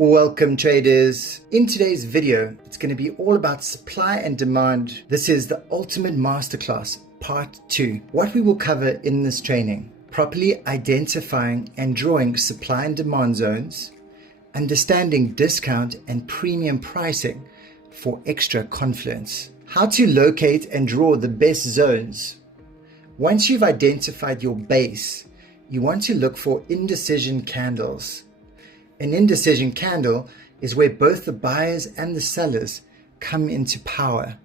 Welcome traders. In today's video, it's going to be all about supply and demand. This is the ultimate masterclass, part 2. What we will cover in this training: properly identifying and drawing supply and demand zones, understanding discount and premium pricing for extra confluence, how to locate and draw the best zones. Once you've identified your base, you want to look for indecision candles. An indecision candle is where both the buyers and the sellers come into power.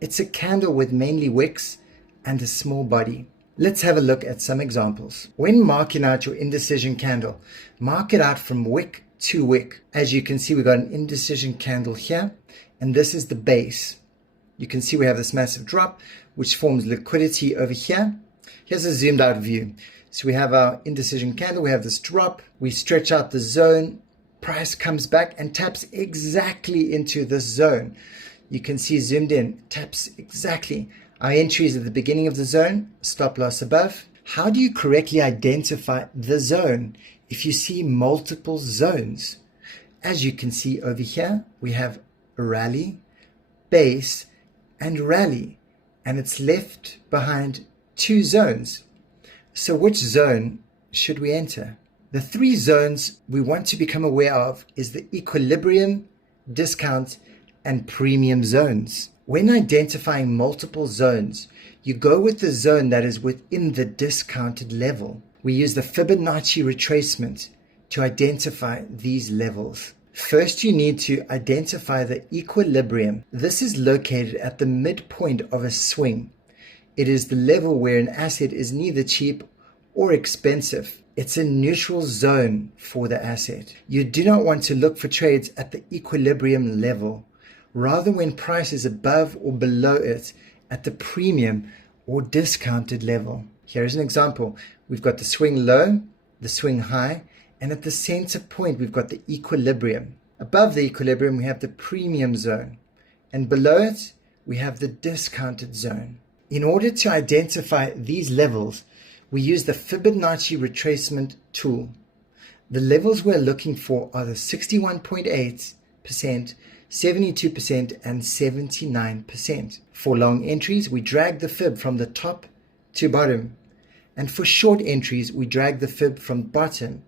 It's a candle with mainly wicks and a small body. Let's have a look at some examples. When marking out your indecision candle, mark it out from wick to wick. As you can see, we've got an indecision candle here, and this is the base. You can see we have this massive drop, which forms liquidity over here. Here's a zoomed out view. So we have our indecision candle, we have this drop, we stretch out the zone, price comes back and taps exactly into this zone. You can see zoomed in, taps exactly. Our entry is at the beginning of the zone, stop loss above. How do you correctly identify the zone if you see multiple zones? As you can see over here, we have a rally, base, and rally, and it's left behind two zones. So which zone should we enter? The three zones we want to become aware of is the equilibrium, discount, and premium zones. When identifying multiple zones, you go with the zone that is within the discounted level. We use the Fibonacci retracement to identify these levels. First, you need to identify the equilibrium. This is located at the midpoint of a swing. It is the level where an asset is neither cheap or expensive. It's a neutral zone for the asset. You do not want to look for trades at the equilibrium level, rather when price is above or below it at the premium or discounted level. Here is an example. We've got the swing low, the swing high, and at the center point we've got the equilibrium. Above the equilibrium we have the premium zone, and below it we have the discounted zone. In order to identify these levels, we use the Fibonacci retracement tool. The levels we're looking for are the 61.8%, 72%, and 79%. For long entries, we drag the fib from the top to bottom. And for short entries, we drag the fib from bottom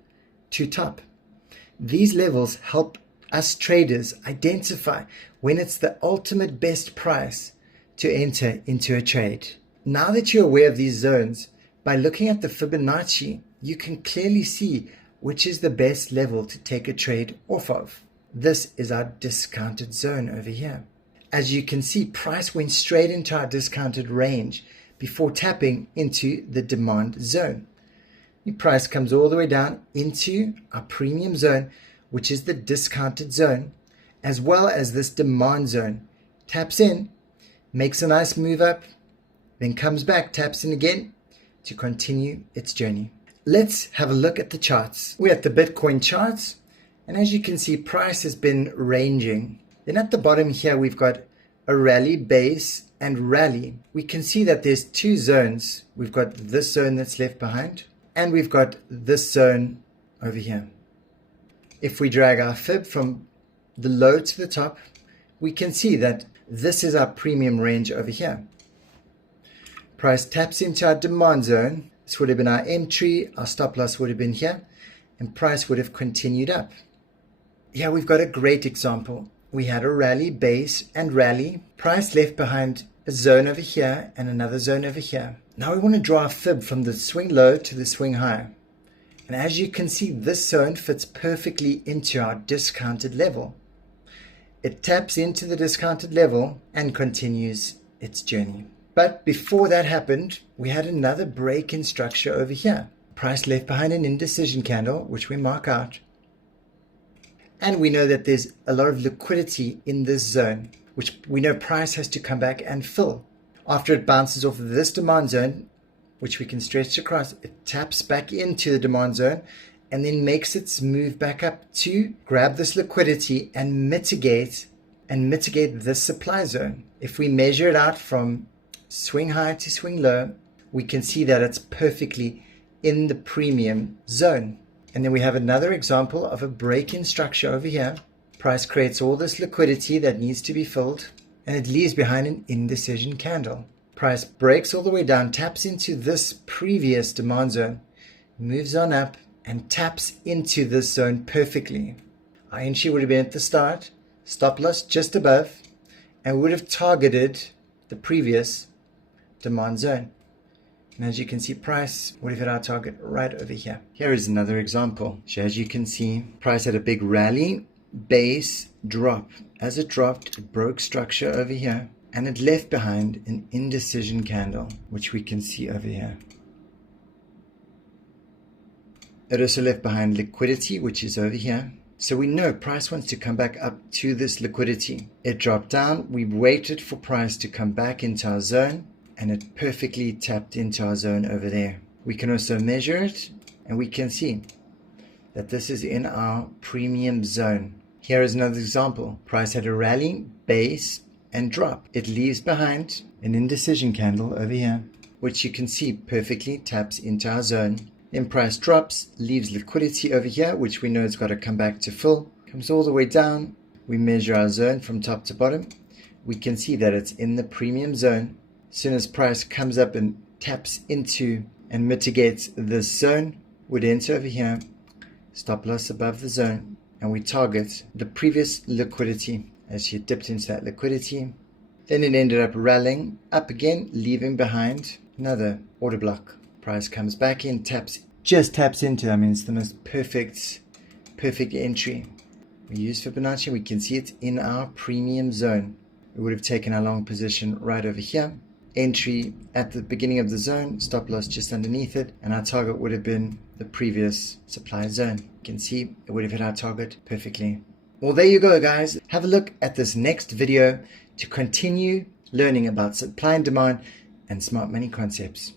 to top. These levels help us traders identify when it's the ultimate best price to enter into a trade. Now that you're aware of these zones, by looking at the Fibonacci, you can clearly see which is the best level to take a trade off of. This is our discounted zone over here. As you can see, price went straight into our discounted range before tapping into the demand zone. The price comes all the way down into our premium zone, which is the discounted zone, as well as this demand zone. Taps in, makes a nice move up, then comes back, taps in again to continue its journey. Let's have a look at the charts. We're at the Bitcoin charts, and as you can see, price has been ranging. Then at the bottom here, we've got a rally, base, and rally. We can see that there's two zones. We've got this zone that's left behind, and we've got this zone over here. If we drag our fib from the low to the top, we can see that this is our premium range over here. Price taps into our demand zone. This would have been our entry. Our stop loss would have been here, and price would have continued up. Here we've got a great example. We had a rally, base, and rally. Price left behind a zone over here and another zone over here. Now we want to draw a fib from the swing low to the swing high. And as you can see, this zone fits perfectly into our discounted level. It taps into the discounted level and continues its journey. But before that happened, we had another break in structure over here. Price left behind an indecision candle, which we mark out. And we know that there's a lot of liquidity in this zone, which we know price has to come back and fill. After it bounces off of this demand zone, which we can stretch across, it taps back into the demand zone and then makes its move back up to grab this liquidity and mitigate this supply zone. If we measure it out from swing high to swing low, we can see that it's perfectly in the premium zone. And then we have another example of a break-in structure over here. Price creates all this liquidity that needs to be filled, and it leaves behind an indecision candle. Price breaks all the way down, taps into this previous demand zone, moves on up, and taps into this zone perfectly. Our entry would have been at the start, stop loss just above, and would have targeted the previous demand zone. And as you can see, price would have hit our target right over here. Here is another example. So as you can see, price had a big rally, base, drop. As it dropped, it broke structure over here, and it left behind an indecision candle, which we can see over here. It also left behind liquidity, which is over here. So we know price wants to come back up to this liquidity. It dropped down. We waited for price to come back into our zone, and it perfectly tapped into our zone over there. We can also measure it, and we can see that this is in our premium zone. Here is another example. Price had a rally, base, and drop. It leaves behind an indecision candle over here, which you can see perfectly taps into our zone. Then price drops, leaves liquidity over here, which we know it's got to come back to fill. Comes all the way down. We measure our zone from top to bottom. We can see that it's in the premium zone. As soon as price comes up and taps into and mitigates this zone, would enter over here, stop loss above the zone, and we target the previous liquidity as you dipped into that liquidity. Then it ended up rallying up again, leaving behind another order block. Price comes back in, just taps into. I mean, it's the most perfect entry. We use Fibonacci. We can see it's in our premium zone. We would have taken our long position right over here. Entry at the beginning of the zone, stop loss just underneath it, and our target would have been the previous supply zone. You can see it would have hit our target perfectly. Well, there you go, guys. Have a look at this next video to continue learning about supply and demand and smart money concepts.